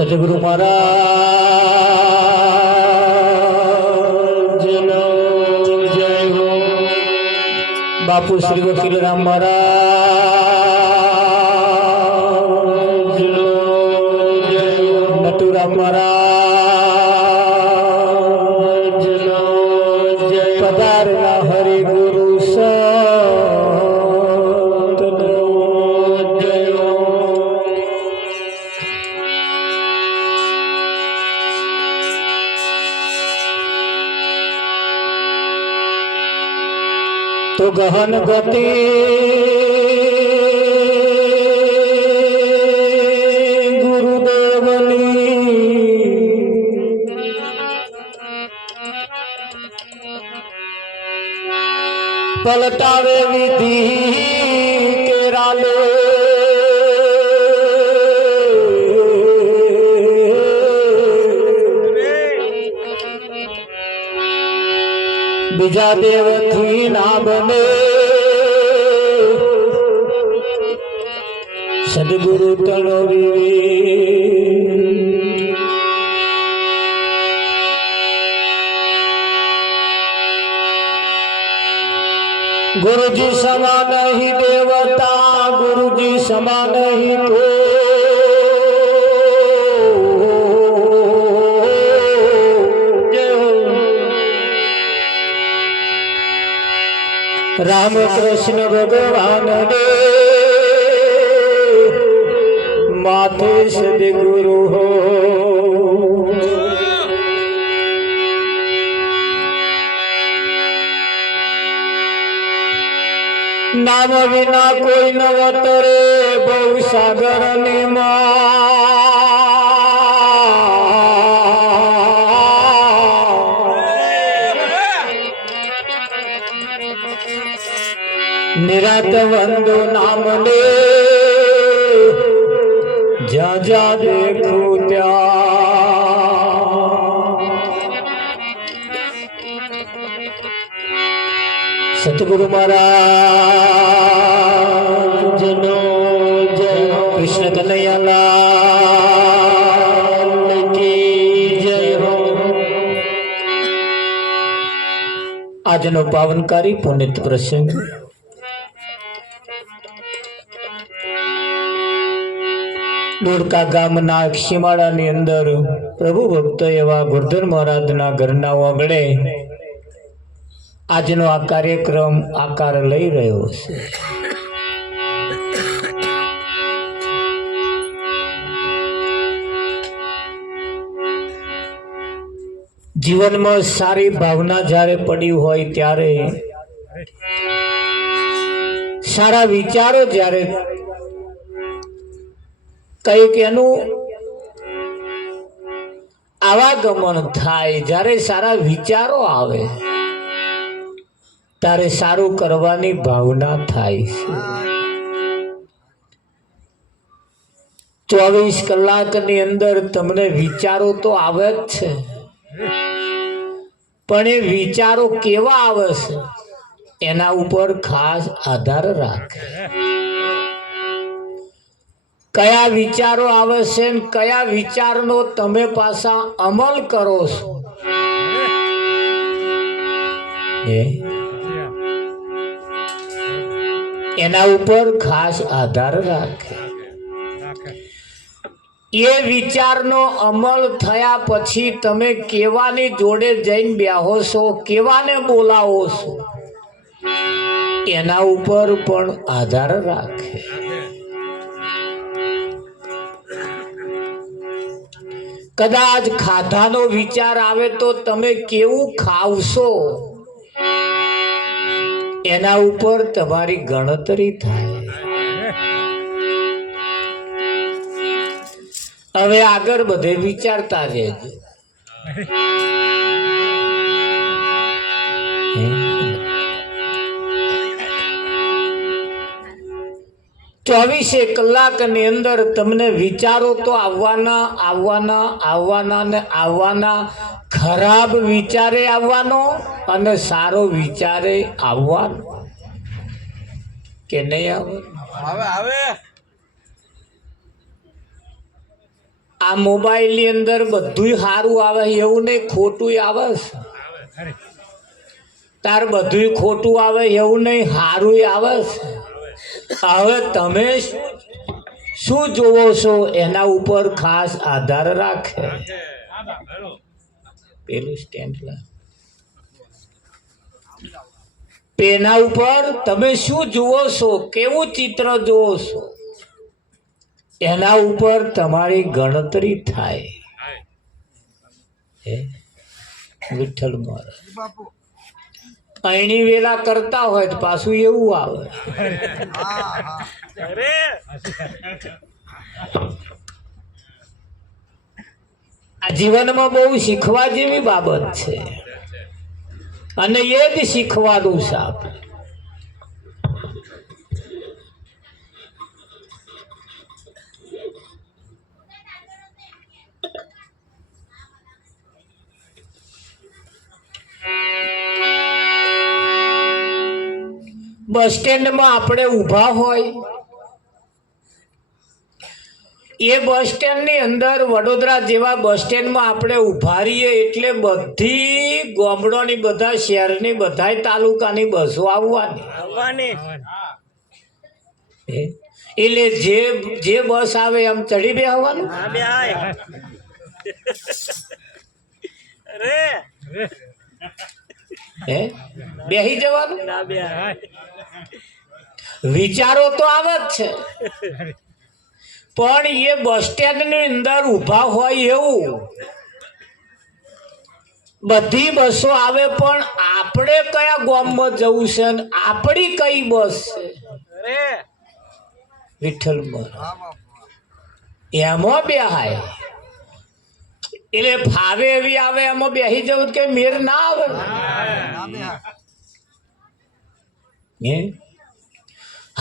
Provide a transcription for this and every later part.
સદગુરુ મહારાજનો જય હો। બાપુ શ્રી વકીલ રામ મહારાજનો જય હો। નટુરામ મહારાજનો જય। પધારેલા હરિ ગુરુ સંતનો જય હો। तो गहन गति गुरुदेवनी पलटावे विधि केराले बीजा देव थी ना बने सदगुरु तणो गुरुजी समान ही देवता गुरुजी समान ही को राम कृष्ण भगवान ने माथे सदगुरु हो। नाम विना कोई न वतरे बहु सागर निरात वंदो नाम ले जा जा देखो त्या सतगुरु महाराज नो जय। कृष्ण कन्हैया लाल की जय हो। આજનો પાવનકારી પુનિત પ્રસંગ દોડકા ગામના ક્ષીમાળાની અંદર પ્રભુ ભક્ત એવા ગુરધર મહારાજના ઘરના આંગણે આજનો આ કાર્યક્રમ આકાર લઈ રહ્યો છે। જીવનમાં સારી ભાવના જ્યારે પડી હોય ત્યારે સારા વિચારો જ્યારે કઈક એનું આવાગમન થાય જ્યારે સારા વિચારો આવે ત્યારે સારું કરવાની ભાવના થાય છે। 24 કલાકની અંદર તમને વિચારો તો આવે જ છે પણ એ વિચારો કેવા આવે છે એના ઉપર ખાસ આધાર રાખે। કયા વિચારો આવે છે ને કયા વિચારનો તમે પાછા અમલ કરો છો એના ઉપર ખાસ આધાર રાખે। એ વિચારનો અમલ થયા પછી તમે કેવાની જોડે જઈને બેહો છો કેવાને બોલાવો છો એના ઉપર પણ આધાર રાખે। કદાચ ખાધાનો વિચાર આવે તો તમે કેવું ખાવશો એના ઉપર તમારી ગણતરી થાય। હવે આગળ બધે વિચારતા રહેજો। 24 કલાકની અંદર તમને વિચારો તો આવવાના ને આવવાના। ખરાબ વિચારે આવવાનો અને સારો વિચારે આવવાનો કે નહીં આવે? આ મોબાઈલ ની અંદર બધું સારું આવે એવું નહીં, ખોટું આવે છે. તાર બધું ખોટું આવે એવું નહીં, સારું આવે છે. હવે તમે શું જોવો છો એના ઉપર ખાસ આધાર રાખે. પેલું સ્ટેન્ડ એના ઉપર તમે શું જુઓ છો, કેવું ચિત્ર જુઓ છો, એના ઉપર તમારી ગણતરી થાય. વિઠ્ઠલ મહારાજ અહીંની વેલા કરતા હોય તો પાછું એવું આવે. આ જીવનમાં બહુ શીખવા જેવી બાબત છે અને એ જ શીખવાનું છે આપણે. બસ સ્ટેન્ડમાં આપણે ઊભા હોય, એ બસ સ્ટેન્ડની અંદર વડોદરા જેવા બસ સ્ટેન્ડમાં આપણે ઊભા રહીએ એટલે બધી ગામડાની, બધા શહેરની, બધા તાલુકાની બસો આવવાની. એટલે જે બસ આવે એમ ચડી બેસવાનું. બેસી જવાનું. વિચારો તો આવે જ છે, પણ એ બસ સ્ટેન્ડ ની અંદર ઊભા હોય એવું બધી બસો આવે, પણ આપણે કયા ગામમાં જવું છે, આપણી કઈ બસ છે, વિઠ્ઠલ એમાં બેહાય. એટલે ફાવે એવી આવે એમાં બેસી જવું કે મેર ના આવે.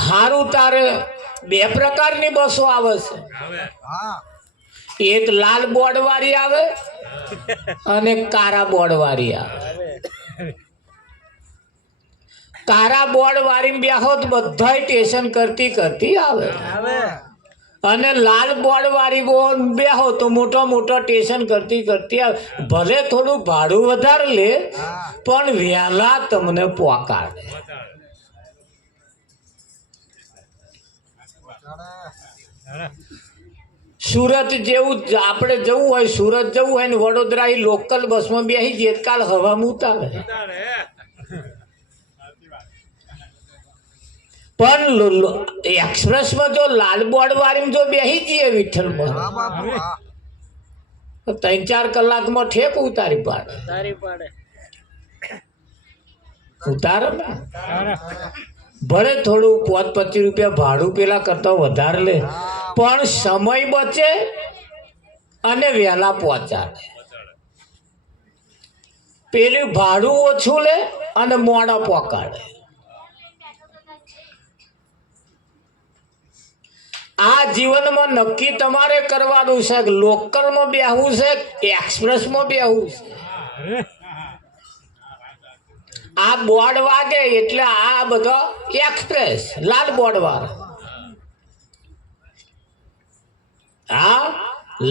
હારું, તારે બે પ્રકારની બસો આવે છે. એક લાલ બોર્ડ વાળી આવે અને કાળા બોર્ડ વાળી આવે. કાળા બોર્ડ વાળી બેહો તો બધા સ્ટેશન કરતી આવે, અને લાલ બોર્ડ વાળી બેહો તો મોટો સ્ટેશન કરતી આવે. ભલે થોડું ભાડું વધારે લે પણ વહેલા તમને પહોંચાડે. સુરત જેવું આપણે જવું હોય, સુરત જવું હોય ને વડોદરા એ લોકલ બસમાં બેસી જઈએ કાલ હવામાં ઉતારે. પણ એક્સપ્રેસમાં જો લાલ બોર્ડ વાળી જો બેસી જઈએ વિઠ્ઠલમાં, 3-4 કલાકમાં ઠેક ઉતારી પાડે. ઉતારે ને, ભલે થોડું 25 રૂપિયા ભાડું પેલા કરતા વધારે લે, પણ સમય બચે અને વહેલા પહોંચાડે. પેલું ભાડું ઓછું લે અને મોડા પહોંચાડે. આ જીવનમાં નક્કી તમારે કરવાનું છે કે લોકલમાં બેહવું છે કે એક્સપ્રેસમાં બેહવું છે. આ બોર્ડ વાગે એટલે આ બધો એક્સપ્રેસ લાલ બોર્ડ વાળો, હા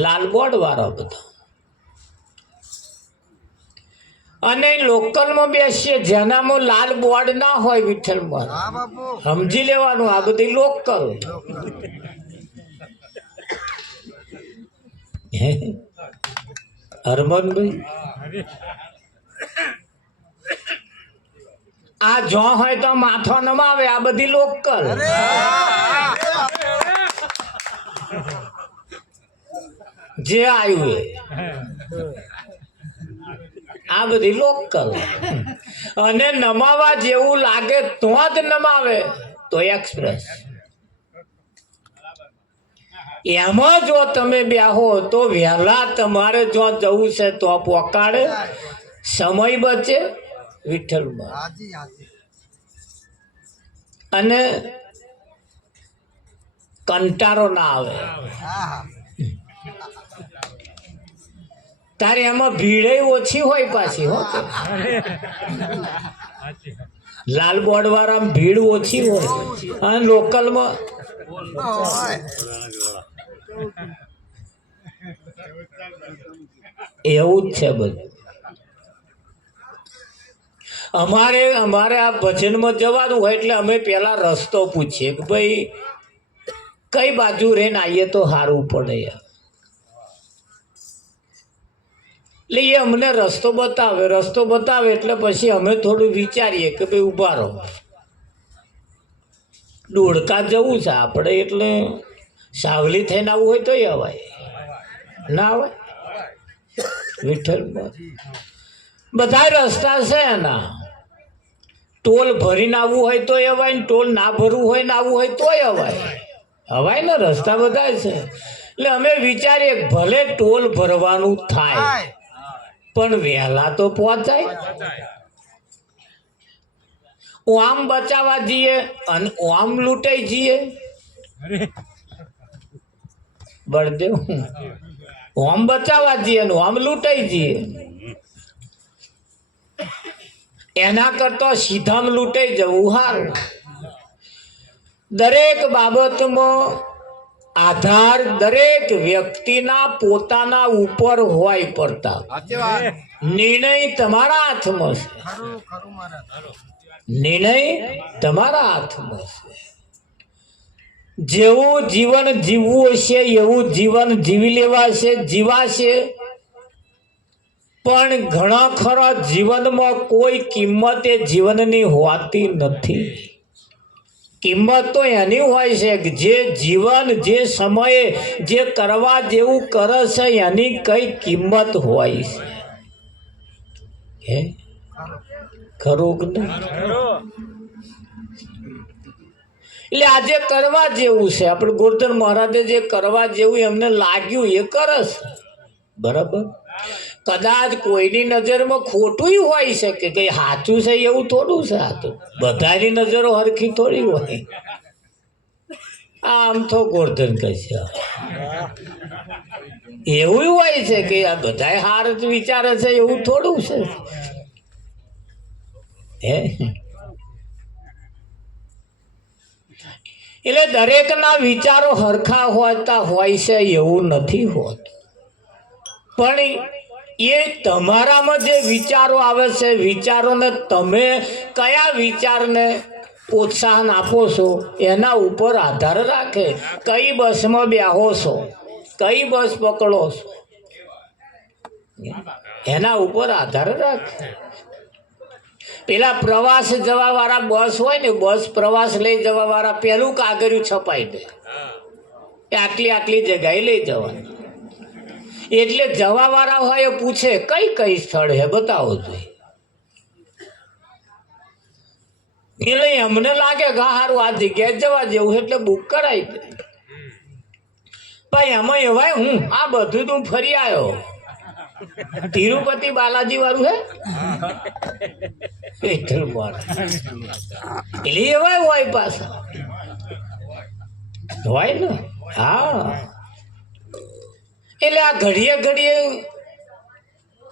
લાલ બોર્ડ વાળો બધો. અને લોકલમાં બેસીએ જેનામાં લાલ બોર્ડ ના હોય વિઠ્ઠલમાં, સમજી લેવાનું આ બધી લોકલ. હરમનભાઈ, આ જો હોય તો માથો નમાવે, આ બધી લોકલ. જે આવ્યું આ બધી લોકલ. અને નમાવા જેવું લાગે તો જ નમાવે તો એક્સપ્રેસ. એમાં જો તમે બેહો તો વહેલા તમારે જો જવું છે તો પહોંચાડે, સમય બચે વિઠ્ઠલમાં, અને કંટાળો ના આવે. તારે એમાં ભીડે ઓછી હોય પાછી. હો, લાલ બોર્ડ વાળા ભીડ ઓછી હોય અને લોકલમાં એવું જ છે બધું. અમારે આ ભજનમાં જવાનું હોય એટલે અમે પેલા રસ્તો પૂછીએ કે ભાઈ કઈ બાજુ રહીને આવીએ તો સારું પડે યાર. એટલે એ અમને રસ્તો બતાવે એટલે પછી અમે થોડું વિચારીએ કે ભાઈ ઊભા રહો, દોડકા જવું છે આપણે, એટલે સાવલી થઈને આવવું હોય તોય અવાય ના આવે. વિઠ્ઠલ બધા રસ્તા છે એના. ટોલ ભરીને આવવું હોય તોય અવાય ને ટોલ ના ભરવું હોય ને આવવું હોય તોય અવાય ને, રસ્તા બધા છે. એટલે અમે વિચારીએ ભલે ટોલ ભરવાનું થાય પણ વહેલા તો પહોંચાય. આમ બચાવવા જઈએ અને આમ લૂંટાઈ જઈએ. બળદેવ આમ બચાવવા જઈએ ને આમ લૂંટાઈ જઈએ. એના કરતા સીધામાં લૂંટાઈ જવું સારું. દરેક બાબતમાં આધાર દરેક વ્યક્તિના પોતાના ઉપર હોય પડતા. નિર્ણય તમારા હાથમાં છે. નિર્ણય તમારા હાથમાં છે. જેવું જીવન જીવવું હશે એવું જીવન જીવાશે. પણ ઘણા ખરા જીવનમાં કોઈ કિંમત એ જીવનની હોતી નથી. કિંમત તો એની હોય છે કે જે જીવન જે સમયે જે કરવા જેવું કરે છે એની કઈ કિંમત હોય છે. ખરું કે નહીં? એટલે આજે કરવા જેવું છે. આપણે ગોરધન મહારાજે જે કરવા જેવું એમને લાગ્યું એ કરે છે, બરાબર. કદાચ કોઈની નજરમાં ખોટું હોય શકે, કઈ સાચું છે એવું થોડું છે. આ તો બધાની નજરો હરખી થોડી હોય. આમ તો ગોરધન કહે છે એવું હોય છે કે આ બધા હાર જ વિચારે છે એવું થોડું છે. એટલે દરેકના વિચારો હરખા હોતા હોય છે એવું નથી હોતું. પણ એ તમારામાં જે વિચારો આવે છે, વિચારોને તમે કયા વિચારને પ્રોત્સાહન આપો છો એના ઉપર આધાર રાખે. કઈ બસમાં બેહો છો, કઈ બસ પકડો છો, એના ઉપર આધાર રાખે. પેલા પ્રવાસ જવા વાળા બસ હોય ને, બસ પ્રવાસ લઈ જવા વાળા પેલું કાગળિયું છપાઈ દે, આટલી જગ્યાએ લઈ જવાનું. એટલે જવા વાળા હોય પૂછે કઈ સ્થળ હે બતાવો જોઈએ. એટલે અમને લાગે કે સારું આ જગ્યાએ જવા જેવું એટલે બુક કરાવી દે. ભાઈ એમાં એવાય હું આ બધું તું ફરી આવ્યો. તિરુપતિ બાલાજી વાળું હે એટલે એવાય હોય પાછા હોય ને. હા, એટલે આ ઘડીએ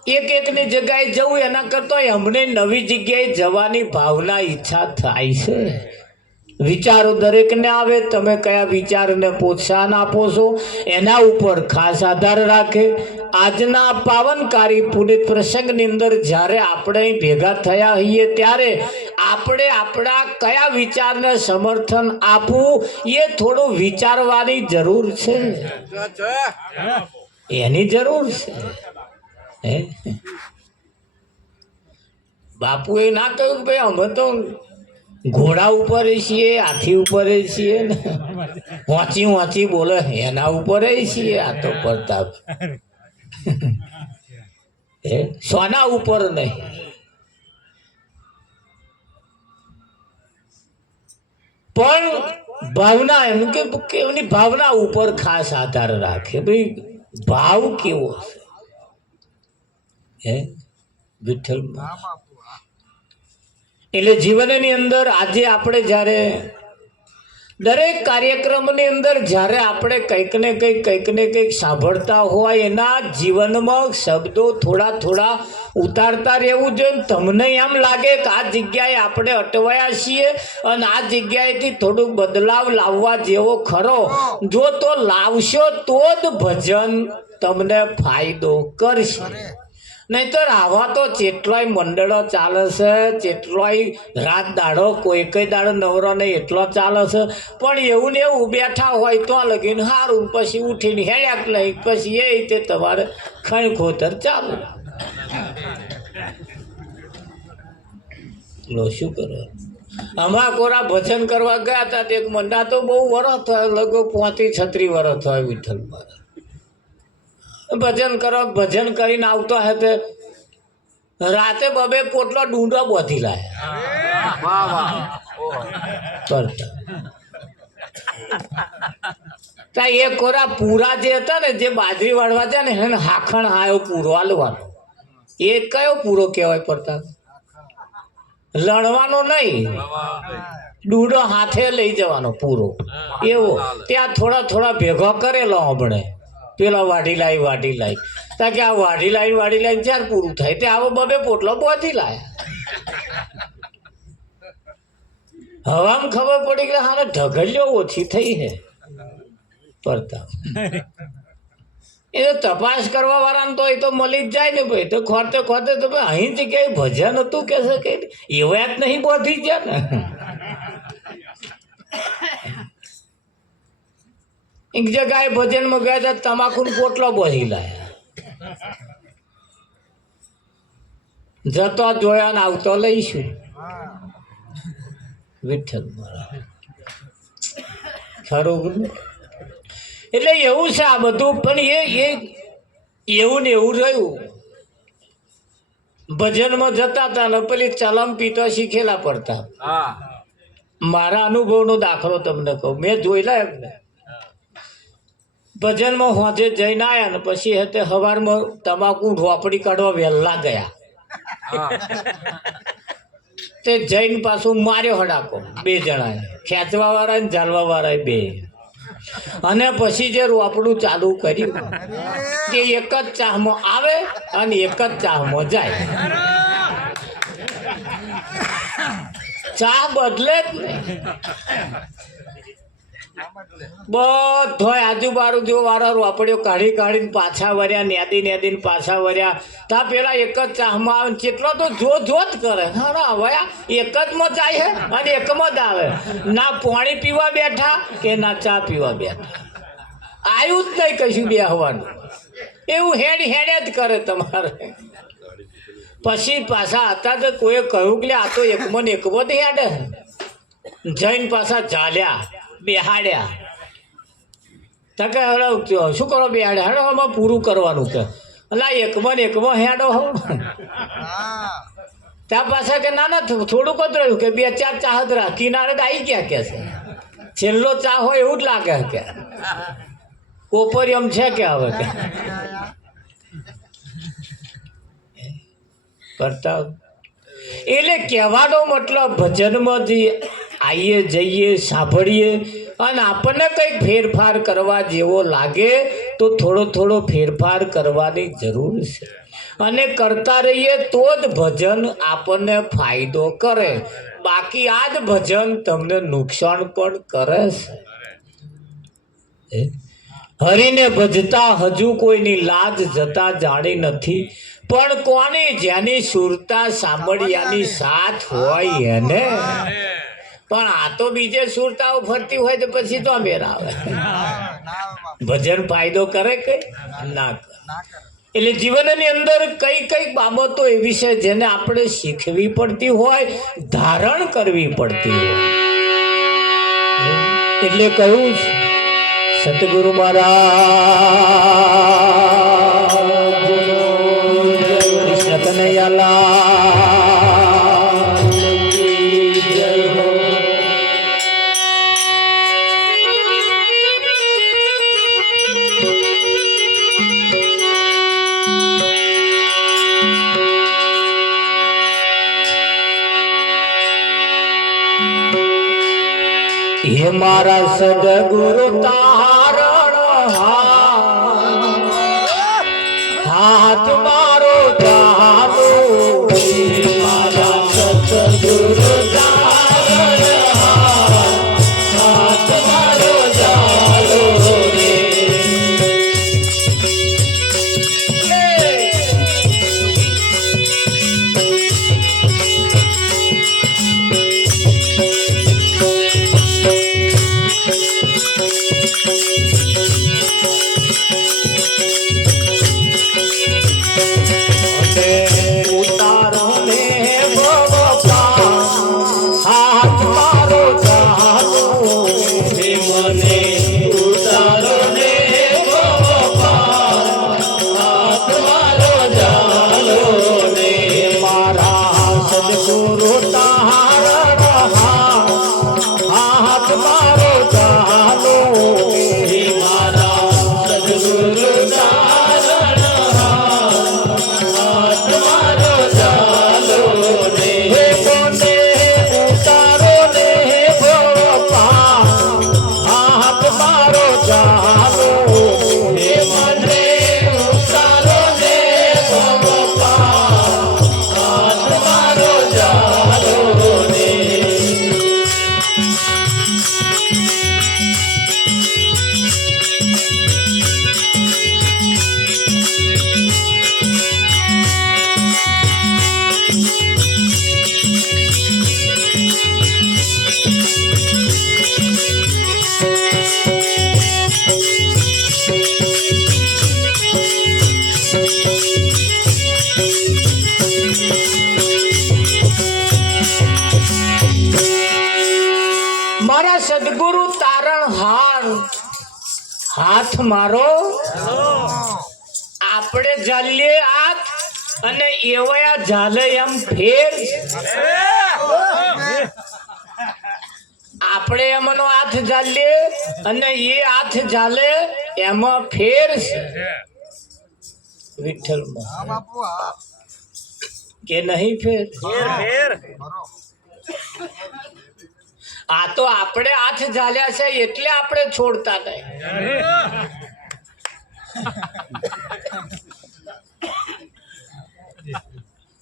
એકની જગ્યાએ જવું એના કરતા અમને નવી જગ્યાએ જવાની ભાવના ઈચ્છા થાય છે. વિચારો દરેકને આવે. તમે કયા વિચારને પ્રોત્સાહન આપો છો એના ઉપર ખાસ આધાર રાખે. આજના પાવનકારી પુનિત પ્રસંગની અંદર જ્યારે આપણે ભેગા થયા હોઈએ ત્યારે આપણે આપણા કયા વિચારને સમર્થન આપવું એ થોડું વિચારવાની જરૂર છે, એની જરૂર છે. બાપુએ ના કહ્યું ભાઈ અમે તો ઘોડા ઉપર છીએ, હાથી ઉપર છીએ ને વાંચી બોલે એના ઉપર છીએ. આ તો પ્રતાપ સોના ઉપર નહીં. પણ ભાવના એમ કે એમની ભાવના ઉપર ખાસ આધાર રાખે. ભાઈ ભાવ કેવો છે વિઠ્ઠલ. એટલે જીવનની અંદર આજે આપણે જ્યારે દરેક કાર્યક્રમની અંદર જ્યારે આપણે કંઈક ને કંઈક સાંભળતા હોય એના જીવનમાં શબ્દો થોડા ઉતારતા રહેવું જોઈએ. તમને એમ લાગે કે આ જગ્યાએ આપણે અટવાયા છીએ અને આ જગ્યાએથી થોડુંક બદલાવ લાવવા જેવો ખરો. જો તો લાવશો તો જ ભજન તમને ફાયદો કરશે. નહીંતર આવા તો જેટલાય મંડળો ચાલે છે, જેટલાય રાત દાડો કોઈ કઈ દાડો નવરો નહીં એટલો ચાલે છે, પણ એવું ને એવું બેઠા હોય તો લગીને સારું, પછી ઉઠીને હેડ્યા નહીં, પછી એ રીતે તમારે ખણ ખોતર ચાલુ. લો શું કરો. અમારા કોરા ભજન કરવા ગયા હતા, એક મંડા તો બહુ વરસ થયો, લગભગ 35-36 વર્ષ થયો વિઠ્ઠલ મારા. ભજન કરો, ભજન કરીને આવતો હે તે રાતે 2 પોટલો ડુંડો બોધી લાયા. એ કોરા પૂરા જે હતા ને, જે બાજરી વાળવા છે ને, એને હાખણ આયો પૂરો હાલવાનો. એ કયો પૂરો કહેવાય પડતા? લણવાનો નહીં, ડૂડો હાથે લઈ જવાનો પૂરો એવો. ત્યાં થોડા ભેગો કરેલો આપણે, પેલા વાઢી લાવી તા કે આ વાઢી લાવી જ્યારે પૂરું થાય તે આવો 2 પોટલો બોધી લાયા. હવામાં ખબર પડી કે હારે ઢગલીઓ ઓછી થઈ છે પડતા. એ તો તપાસ કરવા વાળાને તો એ તો મળી જ જાય ને ભાઈ. તો ખોરતે તો ભાઈ અહીં જગ્યાએ ભજન હતું કે છે કે એવા જ નહીં બોધી ગયા ને. એક જગ્યાએ ભજનમાં ગયા હતા, તમાકુનો પોટલો બોધી લાયા. જતો જોયા ને આવતો લઈશું વિઠ્ઠલ મારા ખરું. એટલે એવું છે આ બધું. પણ એ એવું ને એવું રહ્યું. ભજનમાં જતા હતા ને પેલી ચલમ પીતો શીખેલા પડતા. મારા અનુભવનો દાખલો તમને કહું, મેં જોયેલા એમને. ભજનમાં હોજે જઈને આવ્યા ને પછી હતે સવારમાં તમાકુ રોપડી કાઢવા વહેલા ગયા. તે જઈને પાછું માર્યો હડાકો 2 જણાએ, ખેંચવા વાળા ને ઝાલવા વાળા 2. અને પછી જે રોપડું ચાલુ કર્યું તે એક જ ચાહમાં આવે અને એક જ ચાહમાં જાય. ચા બદલે જ નહીં. બધો આજુબાજુ વાળા રોપડીઓ કાઢીને પાછા વર્યા, નેદીને પાછા વર્યા. તા પેલા એક જ ચાહમાં આવે, કેટલો તો જોત કરે. હા હવે એક જ માં જાય છે અને એકમાં જ આવે. ના પાણી પીવા બેઠા કે ના ચા પીવા બેઠા, આવ્યું જ નહીં કશું બેહવાનું. એવું હેડ જ કરે તમારે. પછી પાછા હતા તો કોઈએ કહ્યું કે આ તો એકમાં જ હેડે. જઈને પાછા ઝાલ્યા, બેહાડ્યા. તો કે શું કરો બેહાડ્યા? હેડો આમાં પૂરું કરવાનું કે એટલે એકમાં હેડો હો. ત્યાં પાછા કે ના થોડુંક જ રહ્યું કે 2-4 ચાહત રાહ કિનારે જ આવી ગયા કે છે. છેલ્લો ચા હોય એવું જ લાગે કે કોપરિયમ છે કે હવે કે કરતા. એટલે કહેવાનો મતલબ ભજનમાંથી આવીએ જઈએ, સાંભળીએ અને આપણને કંઈક ફેરફાર કરવા જેવો લાગે તો થોડો ફેરફાર કરવાની જરૂર છે. અને કરતા રહીએ તો જ ભજન આપણને ફાયદો કરે. બાકી આ જ ભજન તમને નુકસાન પણ કરે છે. હરીને ભજતા હજુ કોઈની લાજ જતા જાણી નથી, પણ કોની જેની સુરતા સાંભળ્યાની સાથ હોય એને. પણ આ તો બીજે સુરતાઓ ફરતી હોય તો પછી તો મેર આવે. ભજન ફાયદો કરે કે ના કરે. એટલે જીવનની અંદર કઈ બાબતો એવી છે જેને આપણે શીખવી પડતી હોય, ધારણ કરવી પડતી હોય. એટલે કહ્યું છે સતગુરુ મહારાજ કૃષ્ણ કનૈયાલાલ જય હો. હે મારા સદગુરુ તારણ હાથ મારો જાનો. મારા સદગુરુ તારણ હાથ મારો જાનો રે. હાથ મારો આપણે ઝાલીએ હાથ અને એવયા ઝાલે એમ ફેર આપણે એમનો હાથ ઝાલીએ અને એ હાથ ઝાલે એમાં ફેર છે વિઠ્ઠલમાં કે નહીં ફેર આ તો આપણે હાથ ઝાલ્યા છે એટલે આપણે છોડતા નહીં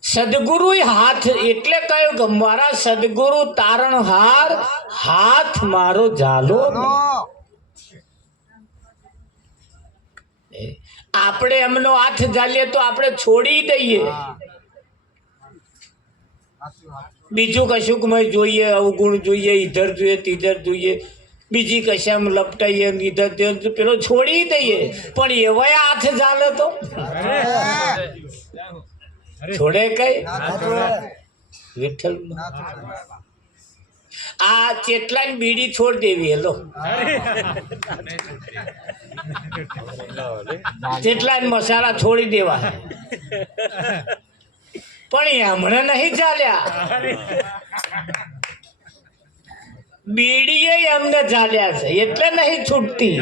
સદગુરુ હાથ એટલે કહ્યું કે મારા સદગુરુ તારણહાર હાથ મારો ઝાલો આપણે એમનો હાથ ઝાલીએ તો આપણે છોડી દઈએ બીજું કશું જોઈએ અવગુણ જોઈએ ઈધર જોઈએ તીધર જોઈએ બીજી કશામ લપટાઈએ ઈધર પેલો છોડી દઈએ પણ એવાય હાથ ઝાલે તો છોડે કઈ વિઠ્ઠલ આ કેટલાય બીડી છોડ દેવી હેલો કેટલાય મસાલા છોડી દેવા પણ હમણાં નહીં ચાલ્યા બીડીએ એમને ચાલ્યા છે એટલે નહીં છૂટતી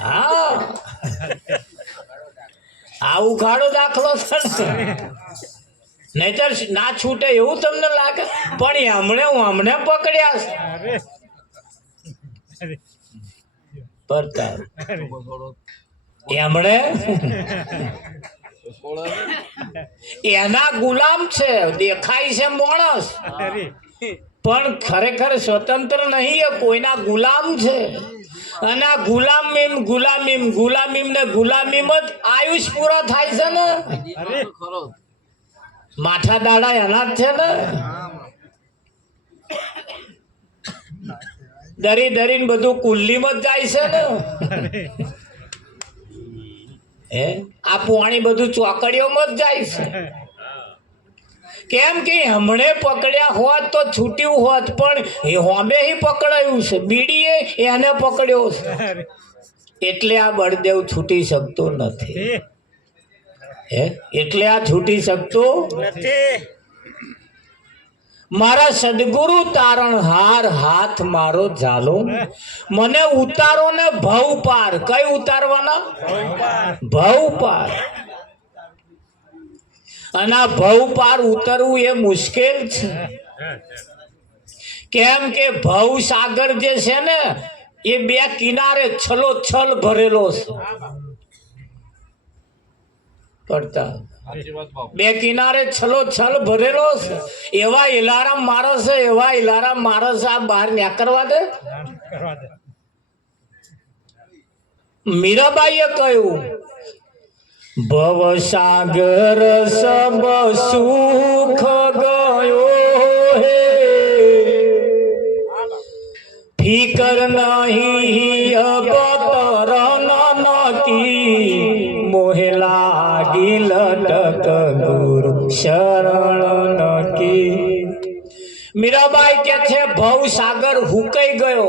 હા આવું ખાડો દાખલો છે નહીતર ના છૂટે એવું તમને લાગે પણ હમણે પકડ્યા છે પરતા એમણે એના ગુલામ છે દેખાય છે માણસ પણ ખરેખર સ્વતંત્ર નહીં એ કોઈના ગુલામ છે અને આ ગુલામીમ ને ગુલામીમ જ આયુષ પૂરો થાય છે ને માથા દાડા એના જ છે ને દરીને બધું કુલ્લીમાં જ જાય છે ને આ પોણી બધું ચોકડીઓમાં જ જાય છે કેમ કે હમણે પકડ્યા હોત તો છૂટ્યું હોત પણ એ હોમે પકડાયું છે બીડીએ એને પકડ્યો છે એટલે આ બળદેવ છૂટી શકતો નથી એટલે આ છૂટી શકતો નથી મારા સદગુરુ તારણહાર હાથ મારો ઝાલો મને ઉતારો ને ભવ પાર કઈ ઉતારવાના ભવ પાર અને આ ભવ પાર ઉતરવું એ મુશ્કેલ છે કેમ કે ભવ સાગર જે છે ને એ બે કિનારે છલોછલ ભરેલો છે પડતા બે કિનારે છલોછલ ભરેલો છે એવા ઇલારામ માણસ આ બહાર ન્યા દે મીરાબાઈએ કહ્યું ભવ સાગર સબ સુખ ગયો હે ફિકર નહીં અબ તરણ કી મોહે લાગી લટક ગુરુ શરણ કી મીરાબાઈ કે છે ભવ સાગર હુકાઈ ગયો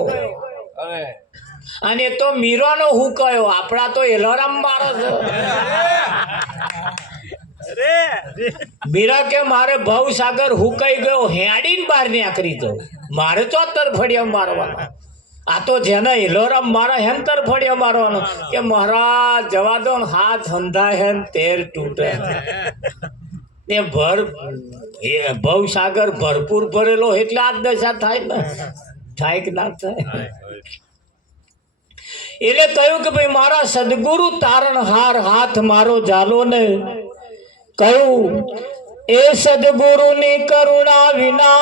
અને તો મીરાનો હુકાયો આપણા તો એલારામ મારે છે મીરા કે મારે ભવ સાગર હુકાઈ ગયો હેડીને બહાર નીકળી તો મારે તો તરફડિયા મારવાનો આ તો જેને એલોરામ મારે હેન તરફડિયા મારવાનો કે મહારાજ જવા દો ને હાથ હંધાય હે તેર તૂટે એ ભવ સાગર ભરપૂર ભરેલો એટલે આ દશા થાય ને થાય કે ના થાય એટલે કહ્યું કે ભાઈ મારા સદગુરુ તારણહાર હાથ મારો ઝાલો ને કહ્યું એ સદગુરુની કરુણા વિના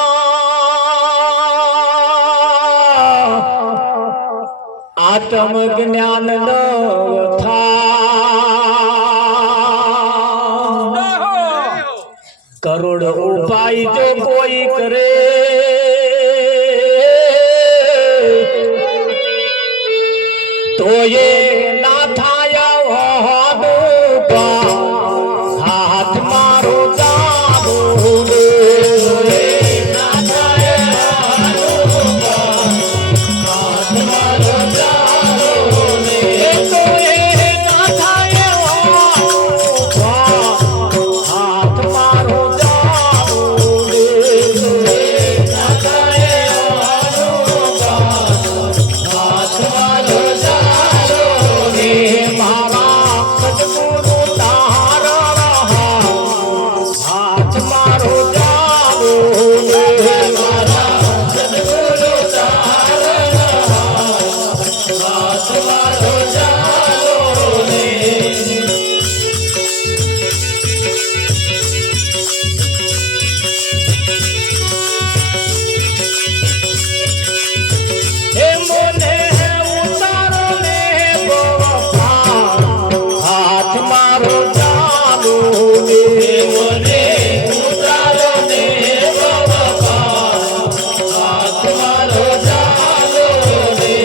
આત્મ જ્ઞાન ન થાય કરોડ ઉપાય જો કોઈ કરે તો એ ના થાય હાથ મારો જાદો ના થાય હાથ મારો તમારો જાલો રે હે મોને ઉતારો ને હાથ મારો જાલો રે મોને ઉતારો ને હાથ મારો જાલો રે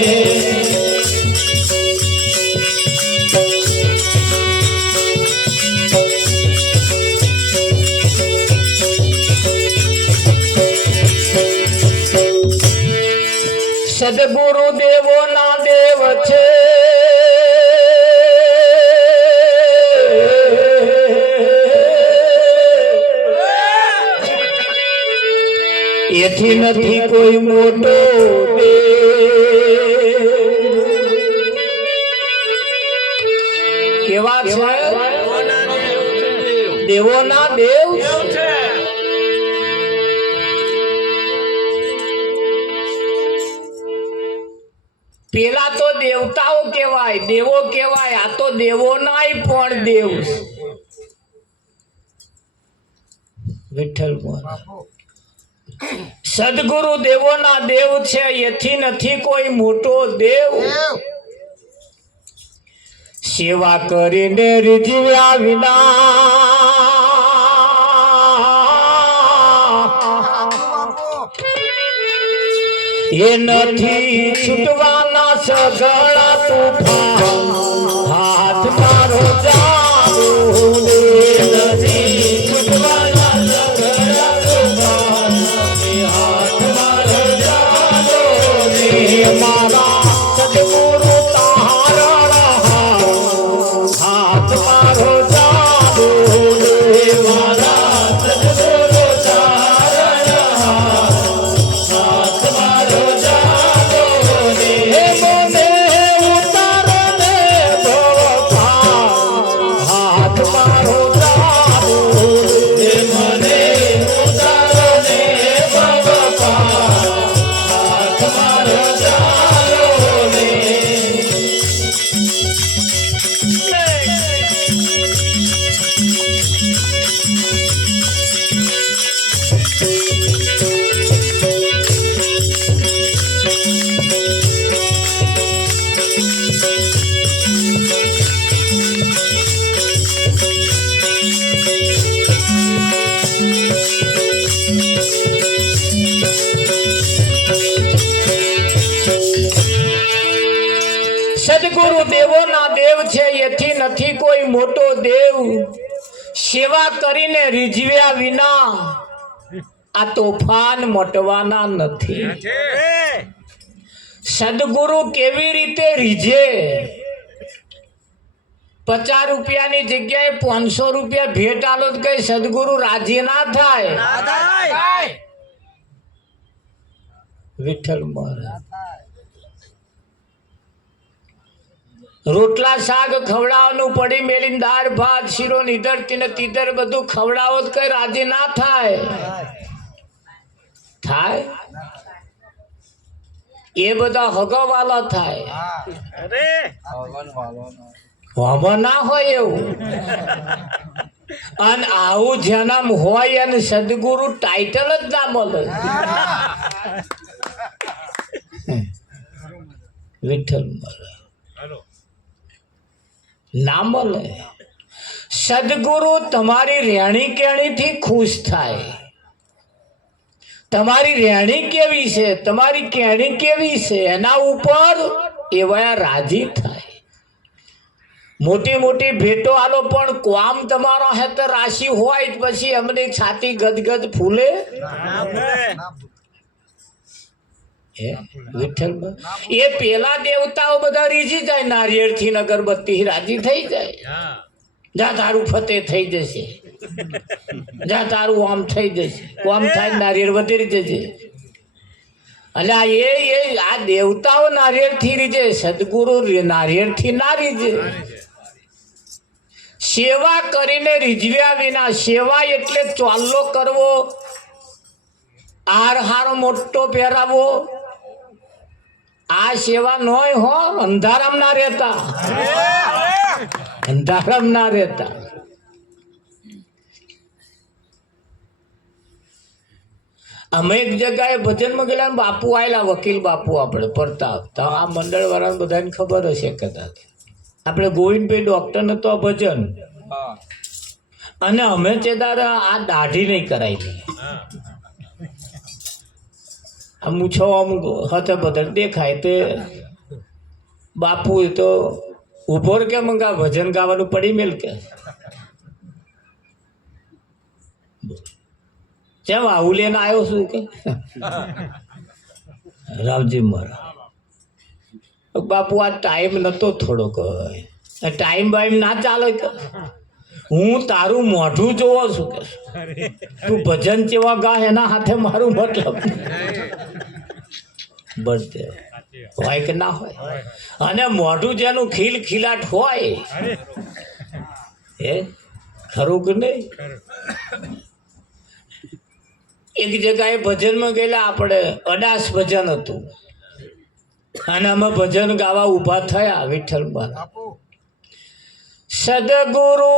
સદગુરુ દેવો ના દેવ છે એથી નથી કોઈ મોટો કેવા છે દેવો ના દેવ છે પેલા તો દેવતાઓ કહેવાય દેવો કહેવાય આ તો દેવો નાય પણ દેવ વિઠ્ઠલ સદગુરુ દેવો ના દેવ છે એથી નથી કોઈ મોટો દેવ સેવા કરીને રીઝવ્યા વિના એ નથી છૂટવાના સઘળા તુફાન હાથ મારો જાલો રે નથી છૂટવાના સઘળા તુફાન હાથ મારો જાલો રે મારા સદગુરુ તારા હાથ મારો જાલો રે મારા સદગુરુ તારા હાથ મારો જાલો રે મોને ઉતારો ને હાથ મારો જાલો રે મને ઉતારો ને હાથ મારો જાલો રે સદગુરુ દેવો ના દેવ છે એથી નથી કોઈ મોટો દેવ સેવા કરીને રીઝવ્યા વિના આ તોફાન મટવાના નથી સદગુરુ કેવી રીતે રીઝે 50 રૂપિયાની જગ્યાએ 500 રૂપિયા ભેટ આલો તો કઈ સદગુરુ રાજી ના થાય વિઠ્ઠલ મહારાજ રોટલા શાક ખવડાવવાનું પડી મેલીને દાળ ભાત શીરો નીધર તીધર બધું ખવડાવો તો કઈ રાજી ના થાય એ બધા હગવાલા થાય હોમાં ના હોય એવું અને આવું જન્મ હોય અને સદગુરુ ટાઇટલ જ ના મળે વિઠ્ઠલ ના મળે સદગુરુ તમારી રહેણી કેણીથી ખુશ થાય તમારી રહેણી કેવી છે તમારી કેણી કેવી છે એના ઉપર એવા રાજી થાય મોટી મોટી ભેટો આલો પણ કામ તમારો હે તો રાશિ હોય પછી અમને છાતી ગદગદ ફૂલે વિઠ્ઠલ એ પેલા દેવતાઓ બધા રીઝી જાય નારિયેળ થી અગરબત્તી રાજી થઈ જાય જા તારું ફતે થઈ જશે જા તારું આમ થઈ જશે આમ થાય નારિયેળ વધેરી જશે એટલે આ દેવતાઓ નારિયેળ થી રીજે સદગુરુ નારિયેળ થી ના રીજે સેવા કરીને રીઝવ્યા વિના સેવા એટલે ચાલ્લો કરવો આર હારો મોટો પહેરાવો આ સેવા નોય હો, અંધારામ ના રહેતા, અંધારામ ના રહેતા. અમે એક જગ્યાએ ભજનમાં ગયેલા, બાપુ આવેલા, વકીલ બાપુ આપણે પ્રતાપ. તો આ મંડળ વાળાને બધાને ખબર હશે કદાચ. આપણે ગોવિંદભાઈ ડોક્ટર ને તો ભજન, અને અમે ચેદાર આ દાઢી નહીં કરાવી. આ મૂછો આમ હતે બદલ દેખાય તે બાપુ તો ઉભો કે મંગા ભજન ગાવાનું પડી મેલ કે કેમ આવું લઈને આવ્યો છું કે રામજી મારા બાપુ આ ટાઈમ નતો થોડોક, ટાઈમ બાઈમ ના ચાલે કે હું તારું મોઢું જોવો છું કે તું ભજન જેવા ગા એના હાથે મારું મતલબ બળતે હોય કે ના હોય. અને મોઢું જેનું ખીલ ખીલાટ હોય એ ખરું કે નહીં. એક જગ્યાએ ભજનમાં ગયેલા આપણે, અડાસ ભજન હતું, અને અમે ભજન ગાવા ઊભા થયા. વિઠ્ઠલ મારા સદગુરુ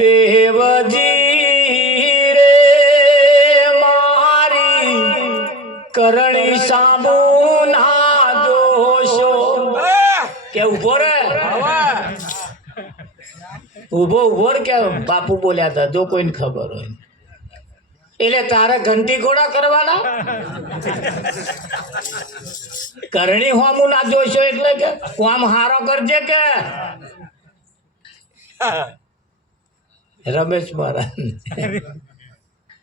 દેવજી રે મારી કરણી સાબુ ના દોષો કે ઉભો રે, ઉભો કે બાપુ બોલ્યા હતા, જો કોઈને ખબર હોય. એટલે તારે ઘંટી ઘોડા કરવાના, કરણી હોમું ના જોશો એટલે કે કોમ હારો કરજે કે રમેશ મહારાજ.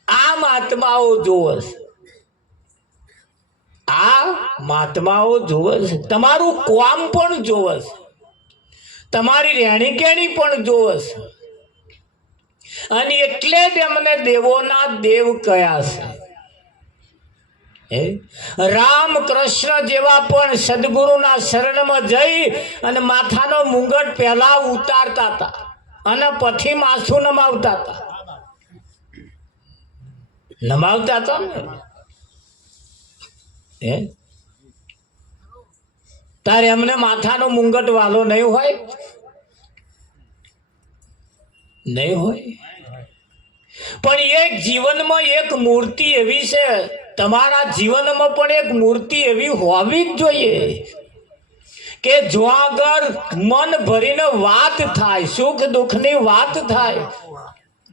આ મહાત્માઓ જોવસ, આ મહાત્માઓ જોવસ, તમારું કોમ પણ જોવસ, તમારી રહેણી કેણી પણ જોવસ. અને એટલે જ એમને દેવોના દેવ કયા છે. રામ કૃષ્ણ જેવા પણ સદગુરુના શરણમાં જઈ અને માથાનો મુંગટ પહેલા ઉતારતા હતા અને પછી માથું નમાવતા હતા. નમાવતા હતા ને તારે એમને માથાનો મુંગટ વાલો નહીં હોય, નહીં હોય. પણ એક જીવનમાં એક મૂર્તિ એવી છે, તમારા જીવનમાં પણ એક મૂર્તિ એવી હોવી જ જોઈએ કે જો આગળ મન ભરીને વાત થાય, સુખ દુઃખની વાત થાય,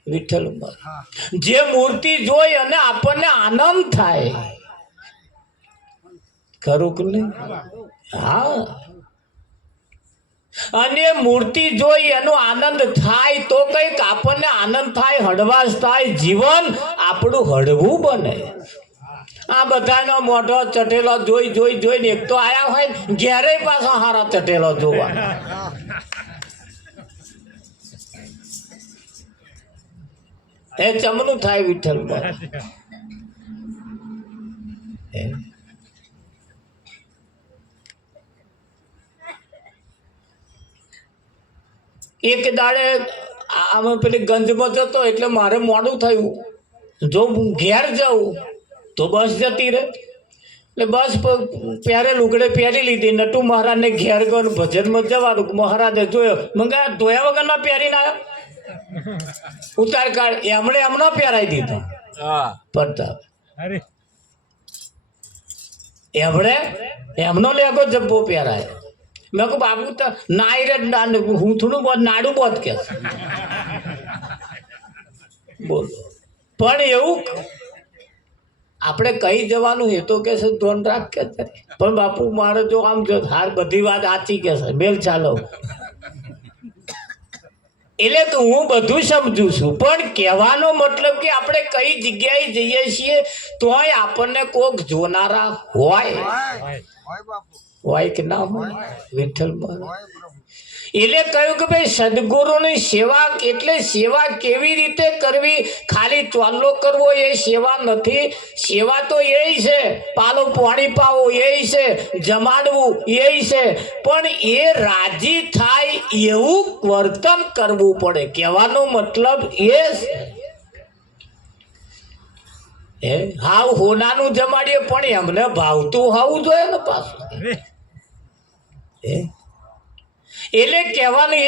વિઠ્ઠલ જે મૂર્તિ જોઈ અને આપણને આનંદ થાય, ખરું કે નહીં? હા. અને મૂર્તિ જોઈ એનો આનંદ થાય તો કઈક આપણને આનંદ થાય, હળવાશ થાય, જીવન આપણું હળવું બને. આ બધાનો મોઢો ચટેલો જોઈ જોઈ જોઈને એક તો આયા હોય, ઘેરે પાછો હારા ચટેલો જોવા. એ ચમનું થાય વિઠ્ઠલ. એક દાડે અમે પેલી ગંજમાં જતો એટલે મારે મોડું થયું. જો હું ઘેર જાઉં તો બસ જતી રહે, એટલે બસ પહેરે લુગડે પહેરી લીધી. નટુ મહારાજને ઘેર ગયો, ભજનમાં જવાનું. મહારાજે જોયો, મંગા ધોયા વગર ના પહેરીને આવ્યો, ઉતાર કાઢ. એમણે એમનો પહેરાવી દીધો પ્રતાપ, એમણે એમનો લેગો જબ્બો પહેરાય. મેં કહું બાપુ તો નાઈ રે, હું થોડું બહુ નાડું બહુ કે બોલો. પણ એવું આપણે કહી જવાનું એ તો કે છે ધોન રાખ કે, પણ બાપુ મારે જો આમ જો હાર બધી વાત સાચી કે છે, બેલ ચાલો. એટલે તો હું બધું સમજુ છું, પણ કહેવાનો મતલબ કે આપણે કઈ જગ્યાએ જઈએ છીએ તોય આપણને કોક જોનારા હોય કે ના હોય. વિઠ્ઠલ એટલે કહ્યું કે ભાઈ સદગુરુની સેવા એટલે સેવા કેવી રીતે કરવી, ખાલી ચોલ્લો કરવો એ સેવા નથી. સેવા તો એ છે, પાલો પાણી પાવો એ છે, જમાડવું એ છે, પણ એ રાજી થાય એવું વર્તન કરવું પડે. કહેવાનો મતલબ એ છે હાવ હોનાનું જમાડીએ પણ એમને ભાવતું હોવું જોઈએ ને પાછું. એટલે કહેવાનું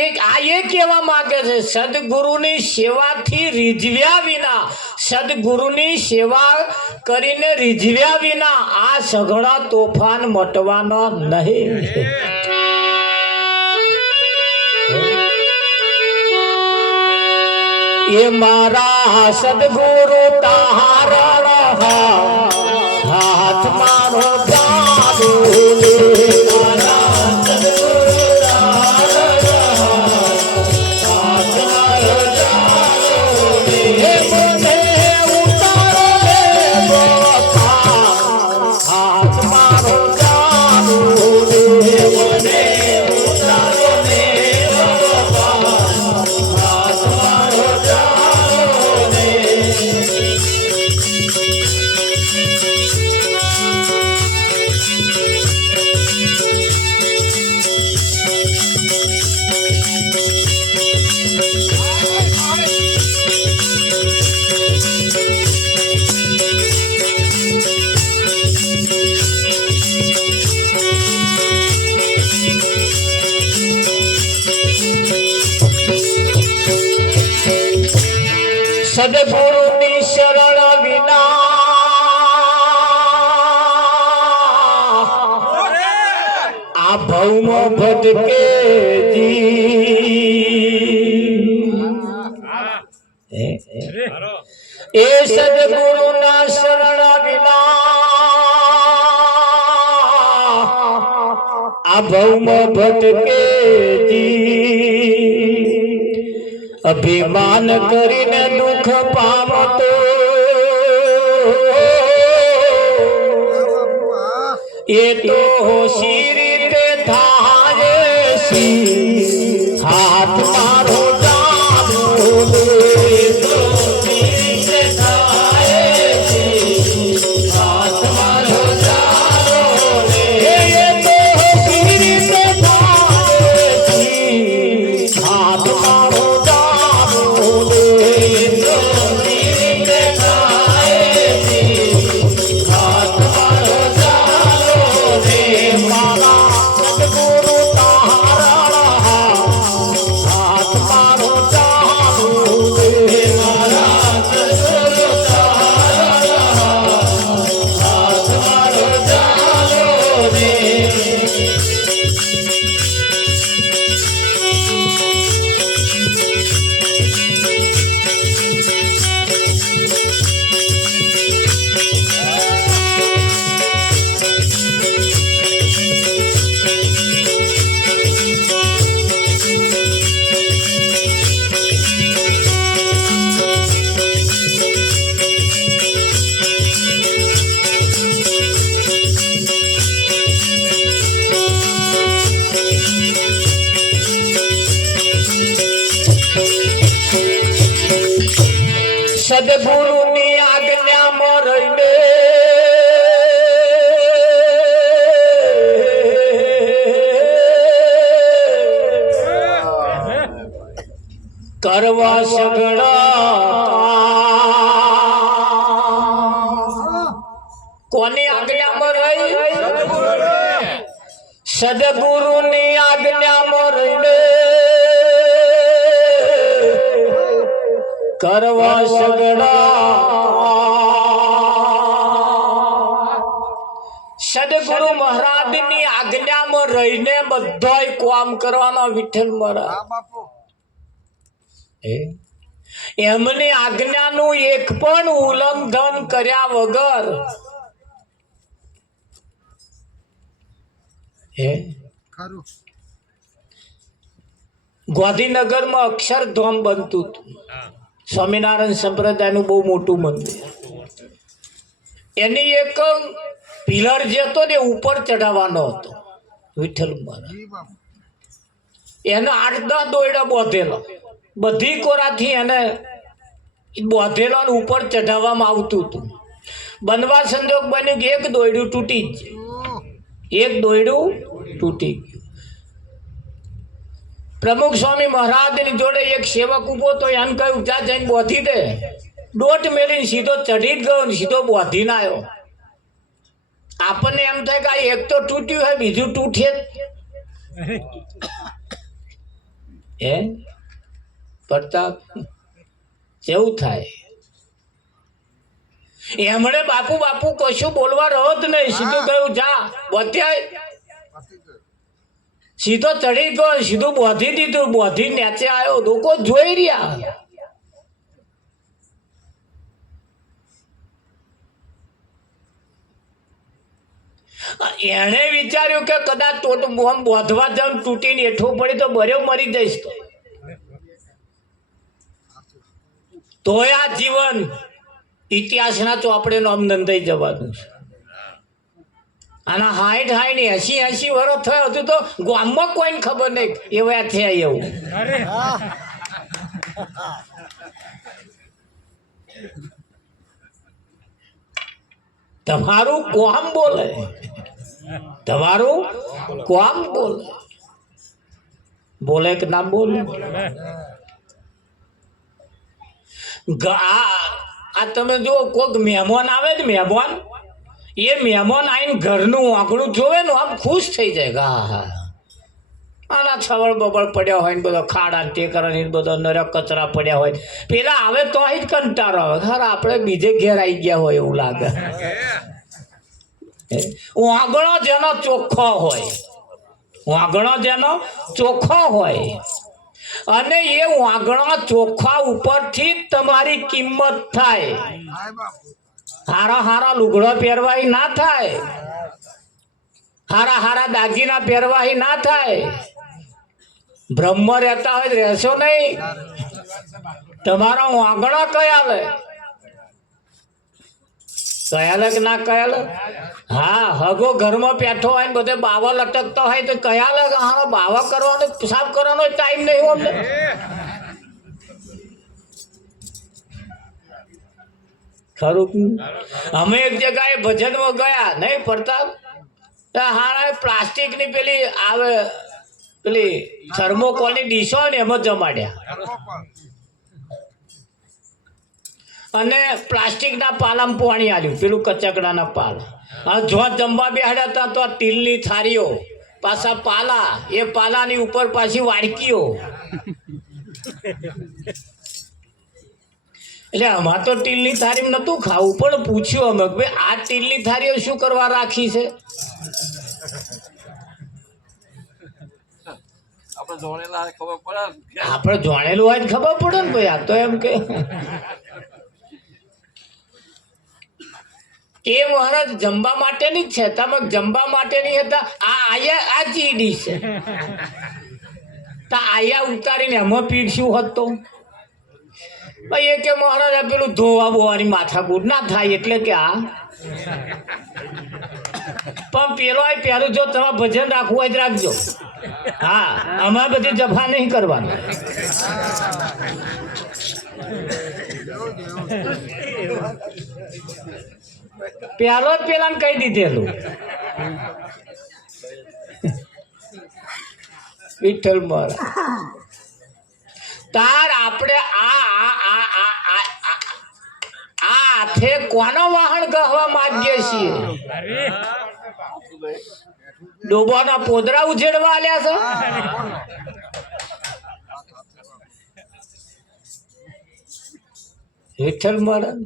એ કહેવા માંગે છે, સદગુરુની સેવાથી રીઝવ્યા વિના, સદગુરુની સેવા કરીને રીઝવ્યા વિના આ સઘળા તોફાન મટવાનો નહીં. એ મારા સદગુરુ તારા હાથ મારો જાદુ લે. સદગુરુની શરણ વિના આ ભવમાં ભટકે એ સદગુરુના શરણ વિના આ ભવમાં ભટકે અભિમાન કરીને દુઃખ પામતો એ તો હોશી રીતે થાય સી હાથ મારો જાદુ લે. સદગુરુની આજ્ઞામાં રહીને કરવા સઘળા કોની આજ્ઞામાં રહી? સદગુરુની આજ્ઞામાં રહીને કરવા સગડા સદગુરુ મહારાજની આજ્ઞામાં રહીને બધાય કામ કરવાના. વિઠ્ઠલ મહારાજ એમની આજ્ઞાનું એક પણ ઉલ્લંઘન કર્યા વગર ગાંધીનગરમાં અક્ષરધામ બનતું હતું. સ્વામિનારાયણ સંપ્રદાયનું બહુ મોટું મંદિર. એની એક પિલર જે હતો ને ઉપર ચડાવવાનો હતો વિઠ્ઠલ મહારાજ. એને 8-10 દોયડા બોધેલા, બધી કોરાથી એને બોધેલા ઉપર ચઢાવવામાં આવતું હતું. બનવા સંજોગ બન્યું કે એક દોયડું તૂટી જ ગયું, એક દોયડું તૂટી ગયું. પ્રમુખ સ્વામી મહારાજની જોડે એક સેવક ઉભો તો એને કહ્યું જા જઈને બોધી દે. દોટ મેળીને સીધો ચઢી જ ગયો ને સીધો બોધીને આવ્યો. આપણને એમ થાય કે એક તો તૂટ્યું હોય બીજું તૂટે જ. એ પ્રતાપ કેવું થાય? એમણે બાપુ બાપુ કશું બોલવા રહો જ નહીં, સીધું કહ્યું જા બોધ્યા. સીધો ચડી ગયો, સીધું બોધી દીધું, બોધી નીચે આવ્યો. લોકો જોઈ રહ્યા. એને વિચાર્યું કે કદાચ બોધવા જાઉં તૂટીને એઠું પડી તો બર્યો મરી જઈશ. તોય આ જીવન ઇતિહાસના ચોપડે નામ નોંધાઈ જવાનું છે. આના 60-80 વર્ષ થયો હતું તો ગામમાં કોઈને ખબર નહીં એવા થયા. એવું તમારું કોમ બોલે, તમારું કોમ બોલે. બોલે કે ના બોલે? આ તમે જુઓ, કોઈક મહેમાન આવે ને, મહેમાન એ મહેમાન આવીને ઘરનું આંગણું જોવે ને આમ ખુશ થઈ જાય. હા, આના છવળ બબળ પડ્યા હોય ને બધો ખાડા ટેકરા ને બધો નરક કચરા પડ્યા હોય, પેલા આવે તો અહીં જ કંટાળો આવે. ખરા આપણે બીજે ઘેર આવી ગયા હોય એવું લાગે. આંગણો જેનો ચોખ્ખો હોય, આંગણો જેનો ચોખ્ખો હોય, અને એ આંગણા ચોખ્ખા ઉપરથી જ તમારી કિંમત થાય. હારા હારા લુગડો પહેરવાય ના થાય, હારા હારા દાગીના પહેરવાય ના થાય. બ્રહ્મ રહેતા હોય રહેશો નહીં. તમારા આંગણા કયા લે, કયા લે કે ના કયા લે? હા, હગો ઘરમાં બેઠો હોય ને બધે બાવા લટકતો હોય તો કયા લે? હા, બાવા કરવાનો સાફ કરવાનો ટાઈમ નહીં હોય. ખરું. અમે એક જગ્યાએ ભજનમાં ગયા નહીં પ્રતાપ, હારા પ્લાસ્ટિકની પેલી આવે, પેલી થર્મોકોલની ડીશો ને એમાં જમાડ્યા, અને પ્લાસ્ટિકના પાલામાં પાણી આવ્યું, પેલું કચકડાના પાલા. જો જમવા બેહાડ્યા હતા તો ટીલની થાળીઓ, પાછા પાલા, એ પાલાની ઉપર પાછી વાડકીઓ. એટલે અમારે તો ટીલની થાળી નતું ખાવું, પણ પૂછ્યું અમે કે આ ટીલની થાળીઓ શું કરવા રાખી છે? આપણે જાણેલું હોય ખબર પડે ને ભાઈ. આ તો એમ કે એ મહારાજ જમવા માટેની જ છે, તમે જમવા માટેની હતા. આ ચીડી છે તો આયા ઉતારીને એમાં પીરશું હતો. ભાઈ એ કે મહારાજ પેલું ધોવા બોવાની માથાકૂટ ના થાય એટલે કે આ પણ પેલો પેલું જો તમારે ભજન રાખવું હોય તો રાખજો. હા, અમારે બધી જફા નહીં કરવાના. પેલો જ પેલા ને કહી દીધેલું. વિઠ્ઠલ મહારાજ તાર આપણે હાથે કોનો વાહન કહવા માંગીએ છીએ? ડોબાના પોદરા ઉજેડવા આલ્યા છો? વિઠ્ઠલ મહારાજ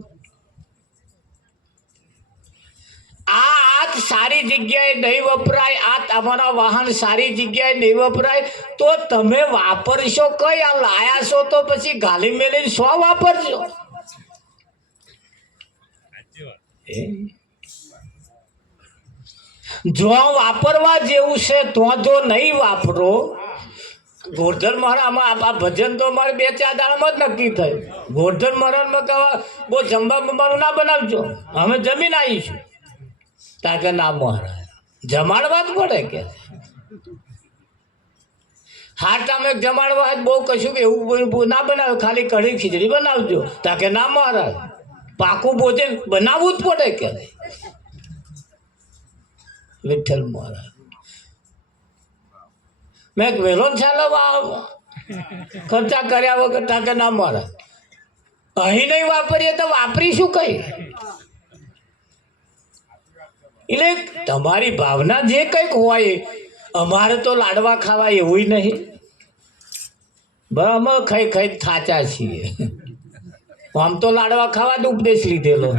આ સારી જગ્યાએ નહીં વપરાય, આ તમારા વાહન સારી જગ્યાએ નહીં વપરાય તો તમે વાપરશો કઈ? આ લાયા છો તો પછી ગાલી મેલીને શો વાપરશો? જો વાપરવા જેવું છે તો જો નહીં વાપરો. ગોરધન મહારાજમાં આ ભજન તો મારે 2-4 દાડામાં જ નક્કી થયું. ગોરધન મહારાજમાં કહેવા બહુ જમવા બમવાનું ના બનાવજો, અમે જમીન આવીશું. તાકે ના મહારાજ જમાડવા જ પડે કે હા તમે જમાડવા બહુ કશું એવું ના બનાવ્યું, ખાલી કઢી ખીચડી બનાવજો. તાકે ના મહારાજ પાકું ભોજન બનાવવું જ પડે કે. વિઠ્ઠલ મહારાજ મેં વહેલો ચાલો ખર્ચા કર્યા વગર. તાકે ના મહારાજ અહીં નહીં વાપરીએ તો વાપરીશું કઈ? એટલે તમારી ભાવના જે કંઈક હોય અમારે તો લાડવા ખાવા એવું નહીં, બરાબર, ખાઈ ખાઈ થાચા છીએ. આમ તો લાડવા ખાવા જ ઉપદેશ લીધેલો